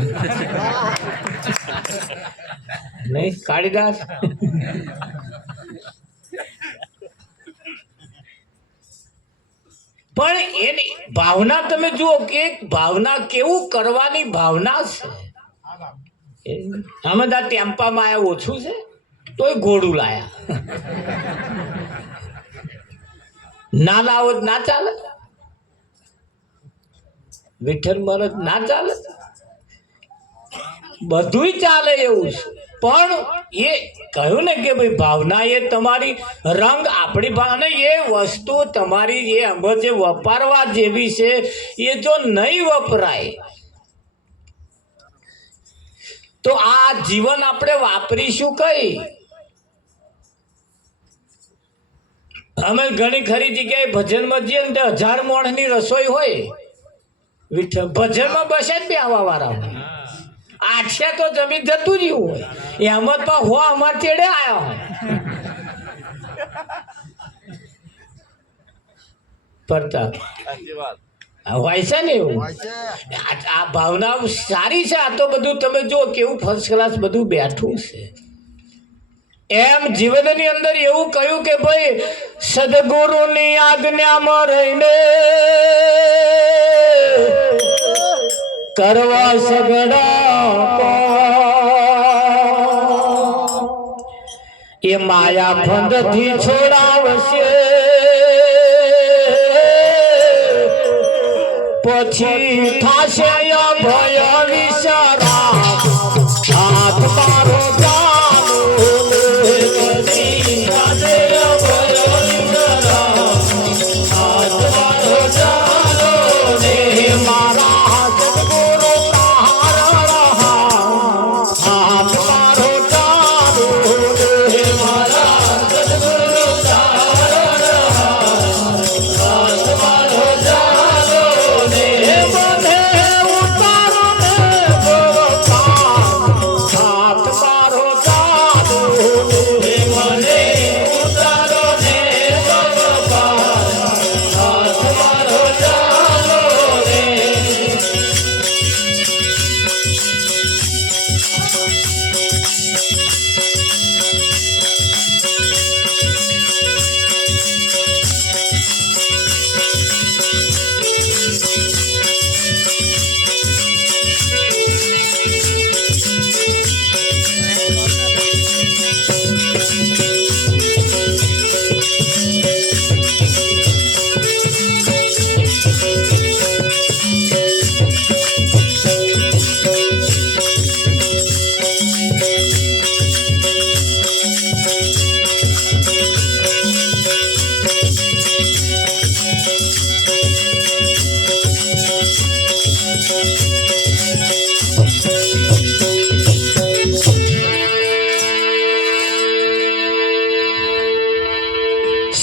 નહીં કાળીદાસ. પણ એની ભાવના તમે જુઓ કે ભાવના કેવું કરવાની ભાવના છે. અમે ત્યાં ટેમ્પામાં આયા ઓછું છે તોય ઘોડું લાયા. ના લાવો ના ચાલે, વિઠ્ઠલ મહારાજ ના ચાલે, બધુંય ચાલે એવું છે. પણ એ કહ્યું ને કે ભાઈ ભાવના એ તમારી રંગ આપણી ભાવના એ વસ્તુ તમારી જે અમે જે વપારવા જેવી છે એ જો નહીં વપરાય તો આ જીવન આપણે વાપરીશું કઈ. અમે ઘણી ખરી જગ્યાએ ભજનમાં જઈએ ને 1000 માણસની રસોઈ હોય, ભજનમાં બસે જ બે આવા વાળા હોય, 8 તો જમીન જતું જ હોય, એમાં તો હો અમાર ચેડે આવ્યા હોય. પ્રતાપ હોય છે ને એવું. આ ભાવના સારી છે. આ તો બધું તમે જો કેવું ફર્સ્ટ ક્લાસ બધું બેઠું છે. એમ જીવનની અંદર એવું કહ્યું કે ભાઈ સદગુરુની આજ્ઞામાં રહીને કરવા સગડા એ માયા ફંદથી છોડાવશે, પછી થાશે ભય વિચારા હાથ મારો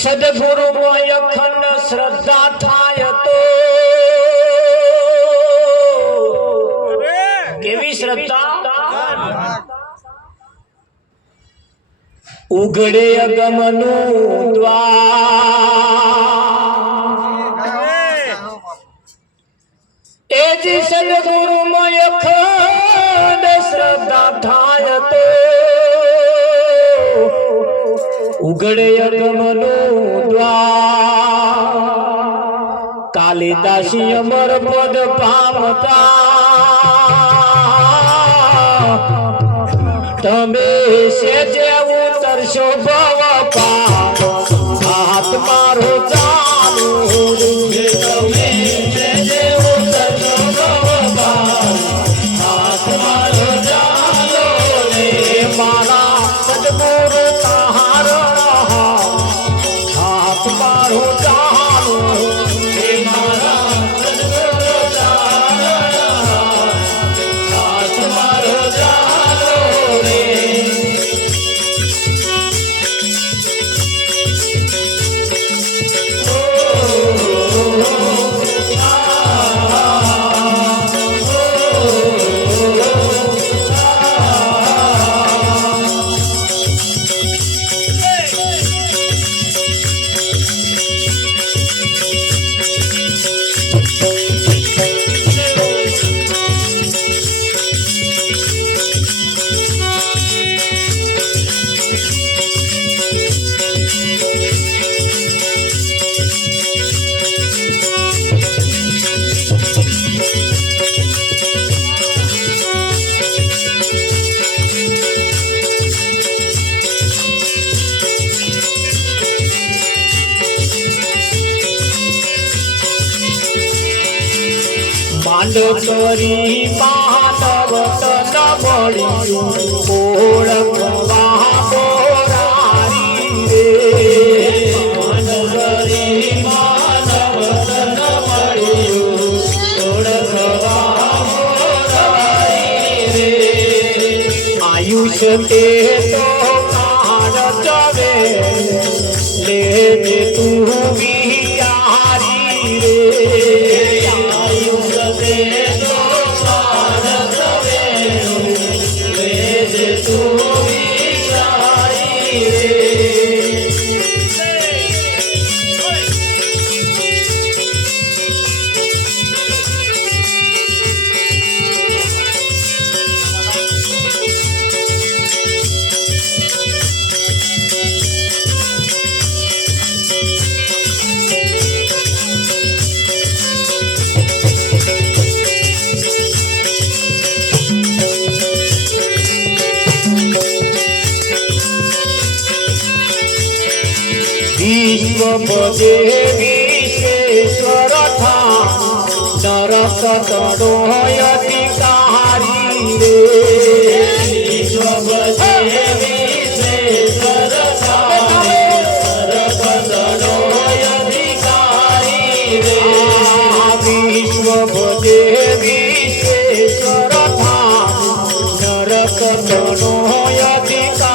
સદગુરુ અખંડ શ્રદ્ધા થાય તો કેવી શ્રદ્ધા ઉઘડે અગમનું દ્વાર. એ જ સદગુરુ અખંડ શ્રદ્ધા થાય તો ઉઘડે અગમનું દ્વાર. કાલિદાસી અમર પદ પામતા તમે સેજે ઉતરશો ભવ પાર. હાથ મારો ચાલુ તમે સેજે ઉતરશો ભવ પાર. હાથ મારો ચાલો રે મારા સદગુરુ હાથ મારો ચાલો રે મારા સદગુરુ હાથ મારો ચાલો રે. માંડ કરી માનવ તન મળ્યું ઓળખવા બોરારી રે માંડ કરી માનવ તન મળ્યું ઓળખવા બોરારી રે આયુષ્ય તે તો કાળ જવે લે તું વિચારી રે વિશ્વપદે વિશ્વેશ્વર થા નરક તડો અધિકારી રે વિશ્વપદે વિશ્વેશ્વર થા નરક તડો અધિકારી રે વિશ્વપદે વિશ્વેશ્વર થા નરક તડો અધિકારી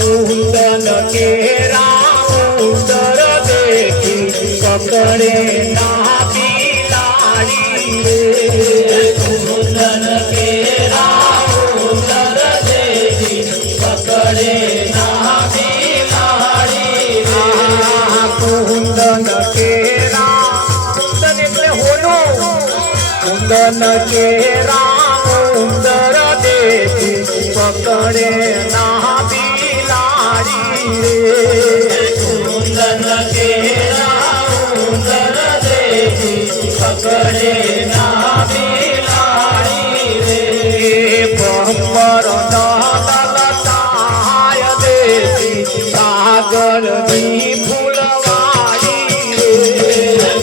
कुंदन केरा उदर देखी पकड़े ना बिलाड़ी रे कुंदन केरा उदर देखी पकड़े ना बिलाड़ी रे कुंदन केरा कुंदन એટલે હોનો कुंदन केरा उदर देखी पकड़े ना कुंदन केरा उदर देखी पकड़े ना बिलाड़ी रे ब्रह्मर ललताय देखी सागर नी फूलवाड़ी रे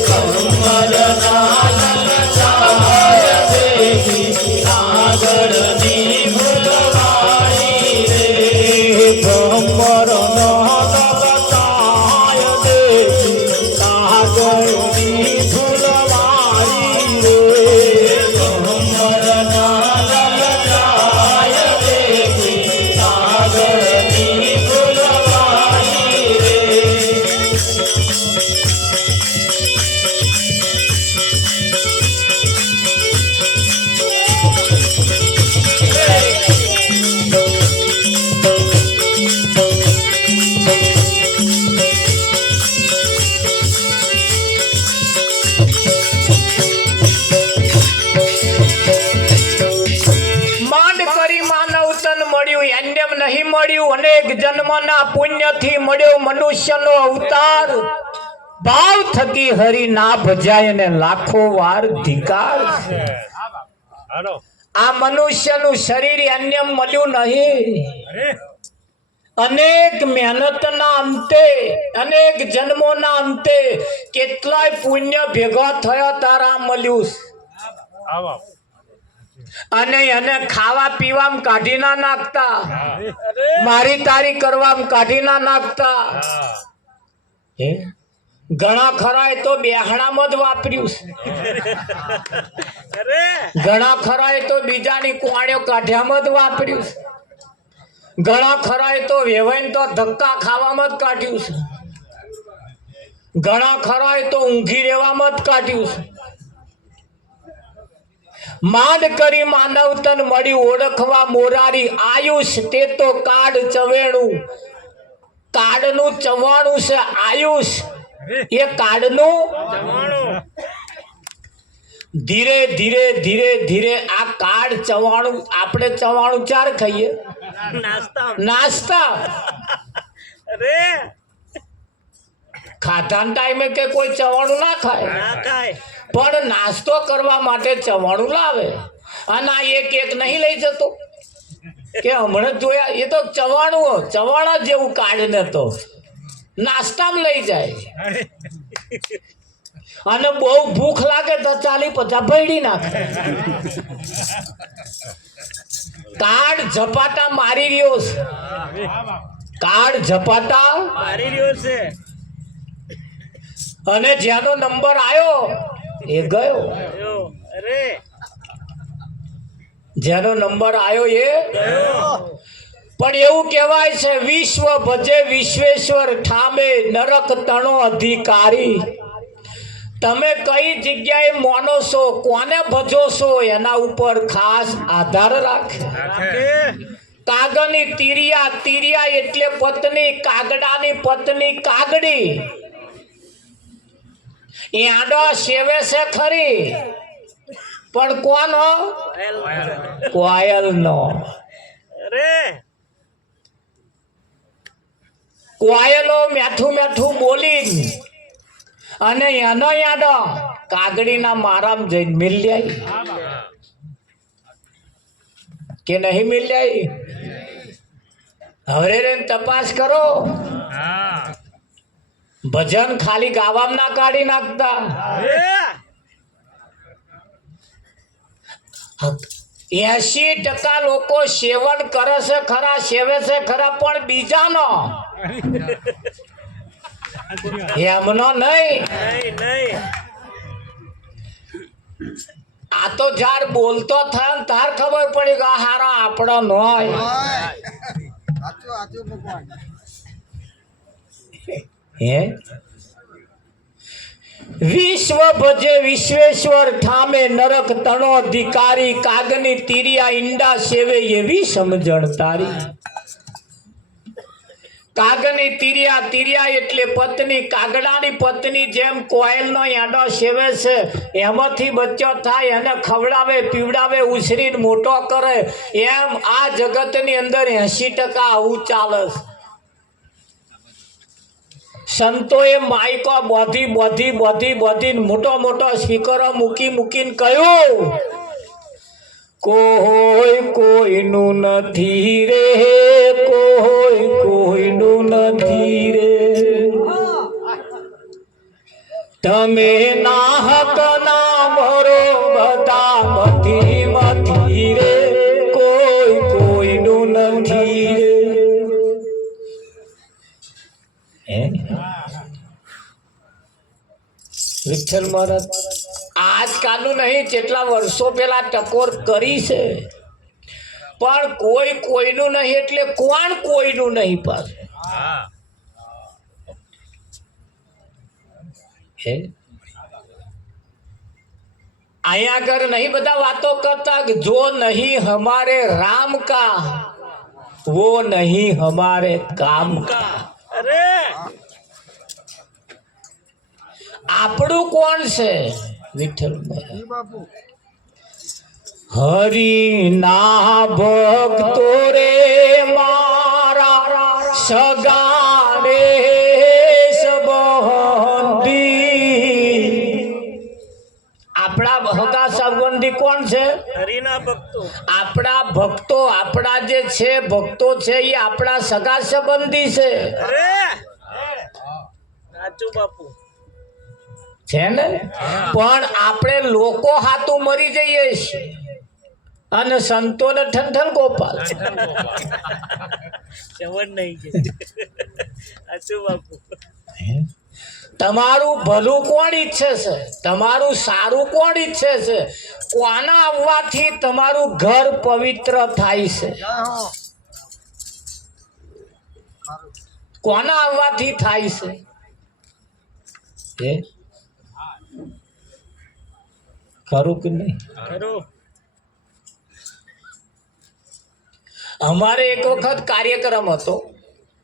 ब्रह्मर ललताय देखी सागर नी फूलवाड़ी रे ब्रह्मर મળ્યું અનેક જન્મના પુણ્યથી મળ્યો મનુષ્યનો અવતાર ભાવ થકી હરી ના ભજાય ને લાખો વાર ધિકાર છે આ મનુષ્યનું શરીર અન્ય મળ્યું નહીં અનેક મહેનતના અંતે અનેક જન્મોના અંતે કેટલાય પુણ્ય ભેગા થયા તારા મળ્યું અને એને ખાવા પીવામાં કાઢી ના નાખતા મારી તારી કરવામાં કાઢી ના નાખતા ઘણા ખરાએ તો બેહણામાં જ વાપર્યું છે ઘણા ખરાએ તો બીજાની કુવાણીઓ કાઢ્યામાં જ વાપર્યું છે ઘણા ખરાએ તો વેવાઈને તો ધક્કા ખાવામાં જ કાઢ્યું છે ઘણા ખરાએ તો ઊંઘી રહેવામાં જ કાઢ્યું છે માંડ કરી માનવ તન મળી ઓળખવા મોરારી આયુષ તે તો કાળ ચવેણું કાળનું ચવાણું છે આયુષ એ કાળનું ધીરે ધીરે ધીરે ધીરે આ કાળ ચવાણું આપણે ચવાણું ચાર ખાઈએ નાસ્તા ખાધાના ટાઈમે કે કોઈ ચવાણું ના ખાય પણ નાસ્તો કરવા માટે ચવાણું લાવે અને આ એક નહીં લઈ જતો કે હમણાં જોયા એ તો ચવાણા જેવું કાઢને તો નાસ્તામાં લઈ જાય અને બહુ ભૂખ લાગે તો 40-50 ભેડી નાખે કાળ ઝપાટા મારી રહ્યો છે કાળ ઝપાટા મારી રહ્યો છે અને જેનો નંબર આવ્યો એ ગયો જેનો નંબર આવ્યો એ પણ એવું કહેવાય છે વિશ્વ ભજે વિશ્વેશ્વર ઠામે નરક તણો અધિકારી તમે કઈ જગ્યાએ માનો છો કોને ભજો છો એના ઉપર ખાસ આધાર રાખે કાગળની તીરિયા એટલે પત્ની કાગડાની પત્ની કાગડી આડો સેવે છે ખરી પણ કોનો કોયલ નો કોયલો મેઠું મેઠું બોલી અને એનો યાદો કાગડીના મારામ જઈને મિલ જાય કે નહીં મિલ જાય હવે રે તપાસ કરો ભજન ખાલી ગાવામાં ના કાઢી નાખતા 80% લોકો સેવન કરે છે ખરા સેવે છે ખરા પણ બીજાનો એમનો નહીં આ તો જાર બોલતો થાય ને તાર ખબર પડી કે હારા આપણો નો હે વિશ્વ ભજે વિશ્વેશ્વર ઠામે નરક તણો અધિકારી કાગની તીરિયા ઈંડા સેવે એવી સમજણ તારી કાગની તીરિયા એટલે પત્ની કાગડાની પત્ની જેમ કોયલનો યાડો સેવે છે એમાંથી બચ્ચો થાય એને ખવડાવે પીવડાવે ઉછરીને મોટો કરે એમ આ જગતની અંદર 80% આવું ચાલે છે સંતોએ માઇકો બધી મોટો સ્પીકરો મૂકીને કહ્યું કોઈનું નથી રે કોઈનું નથી રે તમે ના હક ના મરો બધા મથી રે કોઈનું નથી રે વિઠ્ઠલ મહારાજ આજકાલનું નહીં જેટલા વર્ષો પહેલા ટકોર કરી છે પણ કોઈનું નહીં એટલે કોણ કોઈનું નહીં પાછું અહીંયા આગળ નહીં બધા વાતો કરતા કે જો નહીં હમારે રામ કા वो नहीं हमारे काम का આપણું કોણ છે વિઠ્ઠલ હરિ ના ભક્તો રે મારા સગાડે સંબંધી આપણા હગા સંબંધી કોણ છે? હરિના ભક્તો. આપણા ભક્તો, આપણા જે છે ભક્તો છે એ આપણા સગા સંબંધી છે. અરે સાચું બાપુ. છે ને? પણ આપણે લોકો હાથું મરી જઈએ છીએ અને સંતોને ઠંઠન ગોપાલ. જવન નહીં કે સાચું બાપુ. તમારું ભલું કોણ ઈચ્છે છે? તમારું સારું કોણ ઈચ્છે છે? કોના આવવાથી તમારું ઘર પવિત્ર થાય છે? કોના આવવાથી થાય છે? ખરું કે નહીં? ખરું. અમારે એક વખત કાર્યક્રમ હતો.